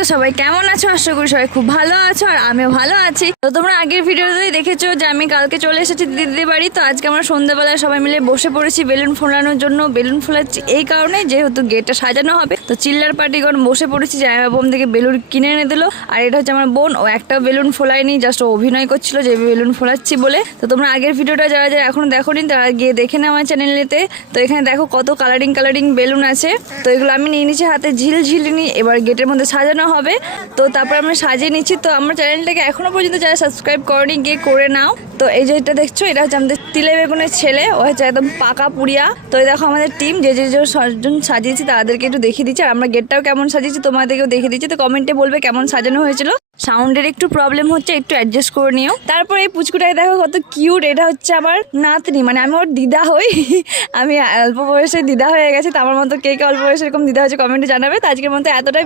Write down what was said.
তো সবাই কেমন আছো? আশা করি সবাই খুব ভালো আছো আর আমিও ভালো আছি। তো তোমরা আগের ভিডিওতেই দেখেছো যে আমি কালকে চলে এসেছি দিদিদের বাড়ি। তো আজকে আমরা সন্ধ্যাবেলায় সবাই মিলে বসে পড়েছি বেলুন ফোলানোর জন্য। বেলুন ফোলাচ্ছি এই কারণে যেহেতু গেটটা সাজানো হবে, তো চিল্লার পার্টিগণ বসে পড়েছি। জামাই বোন থেকে বেলুন কিনে এনে দিল। আর এটা হচ্ছে আমার বোন, ও একটা বেলুন ফোলায়নি, জাস্ট অভিনয় করছিল যে বেলুন ফোলাচ্ছি বলে। তো তোমরা আগের ভিডিওটা যারা যারা এখনো দেখোনি তারা গিয়ে দেখে নাও আমার চ্যানেলেতে। তো এখানে দেখো কত কালারিং কালারিং বেলুন আছে। তো এগুলো আমি নিয়ে নিচ্ছি হাতে ঝিলঝিলিনি, এবার গেটের মধ্যে সাজানো হবে। তো তারপর আমরা সাজিয়ে নিচ্ছি। তো আমার চ্যানেলটাকে এখনো পর্যন্ত যারা সাবস্ক্রাইব করনি গিয়ে করে নাও। তো এই যে এটা দেখছো, এটা হচ্ছে আমাদের তিলে বেগুনের ছেলে, ও হচ্ছে একদম পাকা পুরিয়া। তো এই দেখো আমাদের টিম যে যে জন সাজিয়েছি তাদেরকে একটু দেখিয়ে দিচ্ছি, আর আমরা গেটটাও কেমন সাজিয়েছি তোমাদেরকেও দেখিয়ে দিচ্ছি। তো কমেন্টে বলবে কেমন সাজানো হয়েছিল। সাউন্ডের একটু প্রবলেম হচ্ছে, একটু অ্যাডজাস্ট করে নিও। তারপর এই পুচকুটাকে দেখো কত কিউট, এটা হচ্ছে আমার নাতনি, মানে আমি ওর দিদা হই। আমি অল্প বয়সে দিদা হয়ে গেছি, তো আমার মতো কে কে অল্প বয়সে এরকম দিদা হয়েছে কমেন্টে জানাবে। তো আজকের মতো এতটাই।